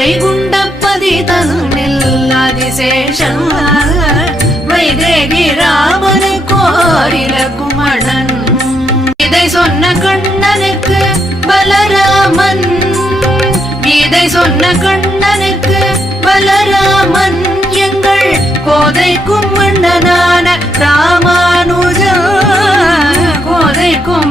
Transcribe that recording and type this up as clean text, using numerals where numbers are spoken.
வைகுண்டப்பதி தன்னில் அதிசேஷன் வைதேகி ராமனுக்கோரில குமணன் இதை சொன்ன கண்ணனுக்கு பலராமன் இதை சொன்ன கண்ணனுக்கு பலராமன் எங்கள் கோதைக்கும் மன்னனான ராமானுஜ கோதைக்கும்